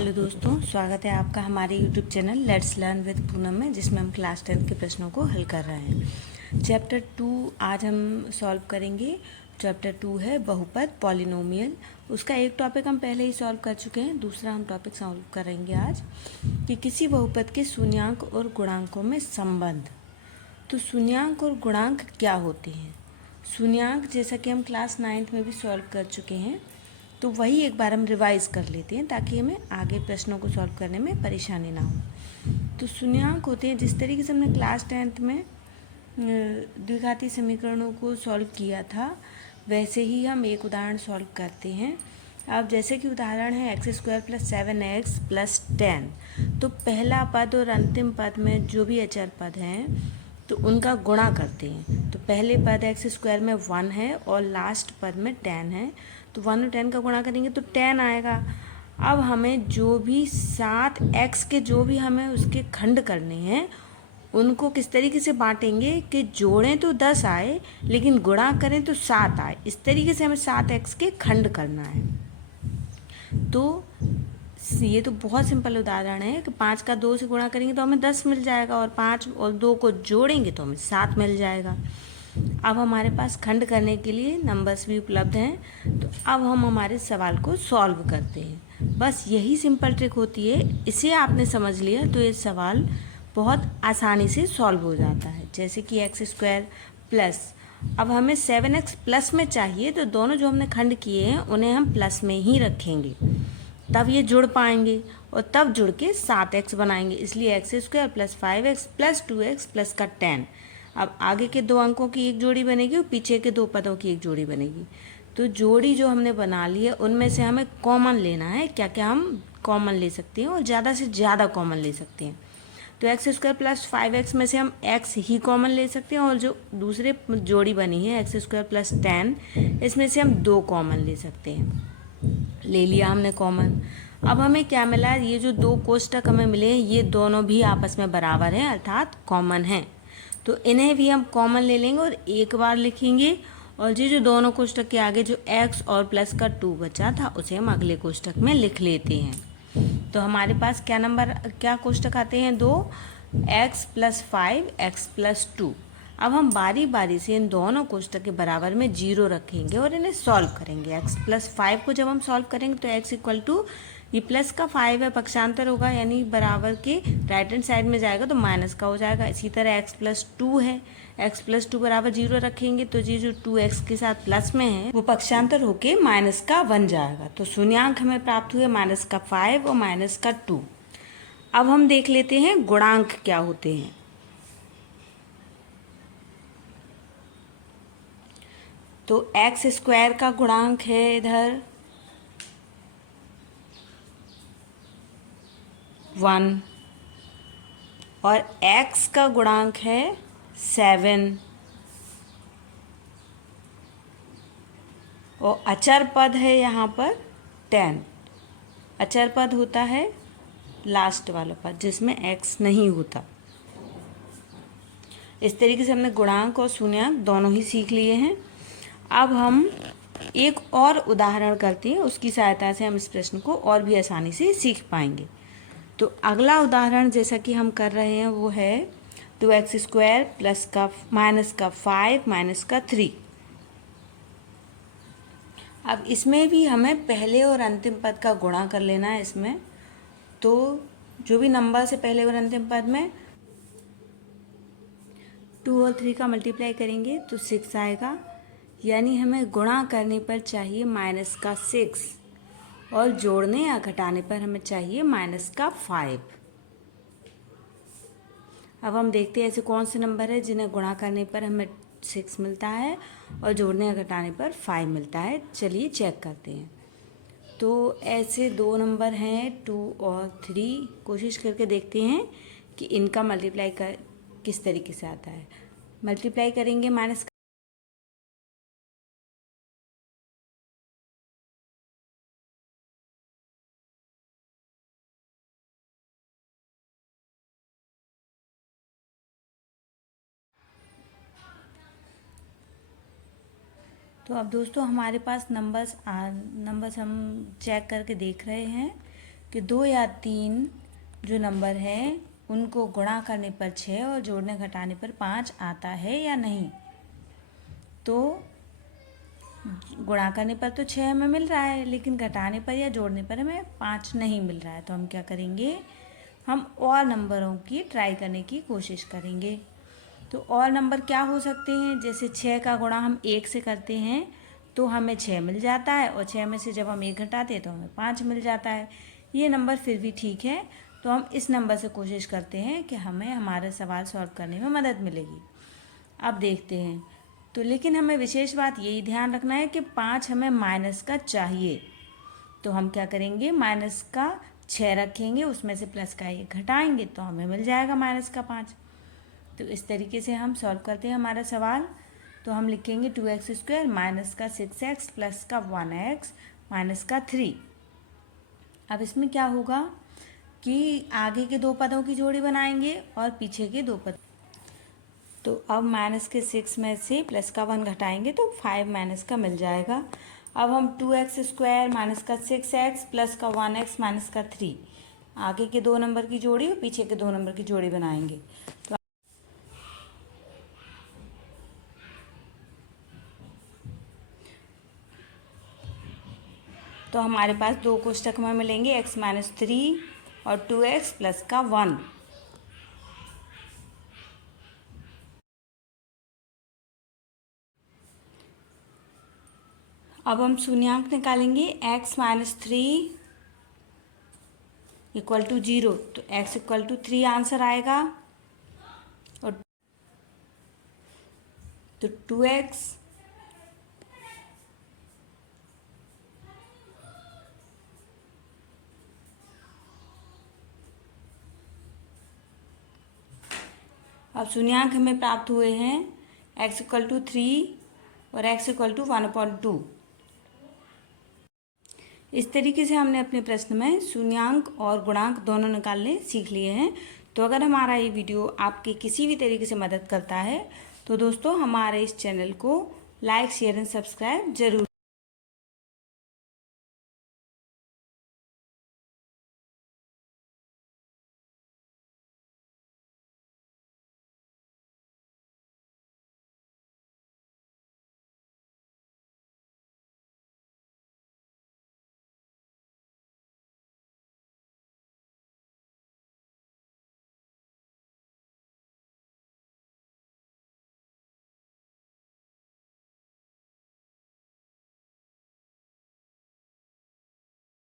Hello दोस्तों, स्वागत है आपका हमारे YouTube channel let's learn with Poonam में, जिसमें हम क्लास 10 के प्रश्नों को हल कर रहे हैं। चैप्टर 2 आज हम सॉल्व करेंगे। चैप्टर 2 है बहुपद पॉलिनोमियल। उसका एक टॉपिक हम पहले ही सॉल्व कर चुके हैं, दूसरा हम टॉपिक सॉल्व करेंगे आज कि किसी बहुपद के शून्याङ्क और गुणांकों में संबंध। तो शून्याङ्क और गुणांक क्या होते हैं? शून्याङ्क जैसा कि हम क्लास 9th में भी सॉल्व कर चुके हैं, तो वही एक बार हम रिवाइज कर लेते हैं ताकि हमें आगे प्रश्नों को सॉल्व करने में परेशानी ना हो। तो शून्याङ्क होते हैं, जिस तरीके से हमने क्लास 10th में द्विघातीय समीकरणों को सॉल्व किया था, वैसे ही हम एक उदाहरण सॉल्व करते हैं। अब जैसे कि उदाहरण है x² + 7x + 10। तो पहला पद और अंतिम पद में जो भी अचर पद हैं तो उनका गुणा करते हैं। तो पहले पद x² में 1 है और लास्ट पद में 10 है, तो 1 और 10 का गुणा करेंगे तो 10 आएगा। अब हमें जो भी 7x के जो भी हमें उसके खंड करने हैं, उनको किस तरीके से बांटेंगे कि जोड़ें तो 10 आए लेकिन गुणा करें तो 7 आए। इस तरीके से हमें 7x के खंड करना है। तो ये तो बहुत सिंपल उदाहरण है कि 5 का 2 से गुणा करेंगे तो हमें 10 मिल जाएगा, और 5 और 2 को जोड़ेंगे तो हमें 7 मिल जाएगा। अब हमारे पास खंड करने के लिए नंबर्स भी उपलब्ध हैं, तो अब हम हमारे सवाल को सॉल्व करते हैं। बस यही सिंपल ट्रिक होती है, इसे आपने समझ लिया तो ये सवाल बहुत आसानी से सॉल्व हो जाता है। जैसे कि x² प्लस, अब हमें 7x प्लस में चाहिए, तो दोनों जो हमने खंड किए हैं उन्हें हम प्लस में ही रखेंगे, तब ये जुड़ पाएंगे और तब जुड़ के 7x बनाएंगे। इसलिए x² + 5x + 2x + का 10। अब आगे के दो अंकों की एक जोड़ी बनेगी और पीछे के दो पदों की एक जोड़ी बनेगी। तो जोड़ी जो हमने बना ली है उनमें से हमें कॉमन लेना है। क्या क्या हम कॉमन ले सकते हैं और ज़्यादा से ज़्यादा कॉमन ले सकते हैं। तो x² + 5x में से हम x ही कॉमन ले सकते हैं, और जो दूसरे जोड़ी बनी है x² + 10, इसमें से हम 2 कॉमन ले सकते हैं। ले लिया हमने कॉमन। अब हमें क्या मिला? ये जो 2 कोष्टक हमें मिले हैं ये दोनों भी आपस में बराबर हैं, अर्थात कॉमन हैं। तो इन्हें भी हम कॉमन ले लेंगे और एक बार लिखेंगे, और ये जो दोनों कोष्टक के आगे जो x और प्लस का 2 बचा था उसे हम अगले कोष्टक में लिख लेते हैं। तो हमारे पास क्या कोष्टक आते हैं? 2, x + 5 x + 2। अब हम बारी बारी से इन दोनों कोष्टक के बराबर में 0 रखेंगे और इन्हें सॉल्व करेंगे। x + 5 को जब हम सॉल्व करेंगे तो x = ये प्लस का 5 है, पक्षांतर होगा यानी बराबर के राइट हैंड साइड में जाएगा तो माइनस का हो जाएगा। इसी तरह x + 2 है, x + 2 बराबर 0 रखेंगे तो ये जो 2x के साथ प्लस में है वो पक्षांतर होके माइनस का बन जाएगा। तो शून्याङ्क हमें प्राप्त हुए -5 और -2। अब हम देख लेते हैं गुणांक क्या होते हैं। तो x² का गुणांक है इधर 1, और x का गुणांक है 7, और अचर पद है यहाँ पर 10। अचर पद होता है लास्ट वाला पद जिसमें x नहीं होता। इस तरीके से हमने गुणांक और शून्याङ्क दोनों ही सीख लिए हैं। अब हम एक और उदाहरण करते हैं, उसकी सहायता से हम इस प्रश्न को और भी आसानी से सीख पाएंगे। तो अगला उदाहरण जैसा कि हम कर रहे हैं वो है 2x² + -5 - 3। अब इसमें भी हमें पहले और अंतिम पद का गुणा कर लेना है इसमें। तो जो भी नंबर से पहले और अंतिम पद में 2 और 3 का मल्टीप्लाई करेंगे तो 6 आएगा, यानी हमें गुणा करने पर चाहिए -6 और जोड़ने या घटाने पर हमें चाहिए -5। अब हम देखते हैं ऐसे कौन से नंबर है जिन्हें गुणा करने पर हमें 6 मिलता है और जोड़ने या घटाने पर 5 मिलता है। चलिए चेक करते हैं। तो ऐसे 2 नंबर हैं 2 और 3। कोशिश करके देखते हैं कि इनका मल्टीप्लाई किस तरीके से आता है। मल्टीप्लाई करेंगे माइनस तो अब दोस्तों हमारे पास नंबर्स हम चेक करके देख रहे हैं कि 2 या 3 जो नंबर हैं उनको गुणा करने पर 6 और जोड़ने घटाने पर 5 आता है या नहीं। तो गुणा करने पर तो 6 हमें मिल रहा है, लेकिन घटाने पर या जोड़ने पर हमें 5 नहीं मिल रहा है। तो हम क्या करेंगे, हम और नंबरों की ट्राई करने की कोशिश करेंगे। तो और नंबर क्या हो सकते हैं, जैसे 6 का गुणा हम 1 से करते हैं तो हमें 6 मिल जाता है, और 6 में से जब हम 1 घटाते हैं तो हमें 5 मिल जाता है। ये नंबर फिर भी ठीक है, तो हम इस नंबर से कोशिश करते हैं कि हमें हमारा सवाल सॉल्व करने में मदद मिलेगी। अब देखते हैं। तो लेकिन हमें विशेष बात यही ध्यान रखना है कि 5 हमें माइनस का चाहिए। तो हम क्या करेंगे, माइनस का 6 रखेंगे, उसमें से प्लस का 1 घटाएंगे तो हमें मिल जाएगा माइनस का 5। तो इस तरीके से हम सॉल्व करते हैं हमारा सवाल। तो हम लिखेंगे 2x² माइनस का 6x प्लस का 1x माइनस का 3। अब इसमें क्या होगा कि आगे के 2 पदों की जोड़ी बनाएंगे और पीछे के 2 पद। तो अब माइनस के 6 में से प्लस का 1 घटाएंगे तो 5 माइनस का मिल जाएगा। अब हम 2x² माइनस का 6x प्लस का 1x माइनस का 3 आगे के 2 नंबर की जोड़ी और पीछे के 2 नंबर की जोड़ी बनाएंगे। तो हमारे पास 2 कोष्टक में मिलेंगे x माइनस 3 और 2x प्लस का 1। अब हम शून्यांक निकालेंगे। x माइनस 3 इक्वल टू 0, तो x इक्वल टू 3 आंसर आएगा। और तो 2x अब शून्यांक हमें प्राप्त हुए हैं x इक्वल टू 3 और x इक्वल टू 1/2। इस तरीके से हमने अपने प्रश्न में शून्यांक और गुणांक दोनों निकालने सीख लिए हैं। तो अगर हमारा ये वीडियो आपके किसी भी तरीके से मदद करता है तो दोस्तों हमारे इस चैनल को लाइक, शेयर एंड सब्सक्राइब जरूर।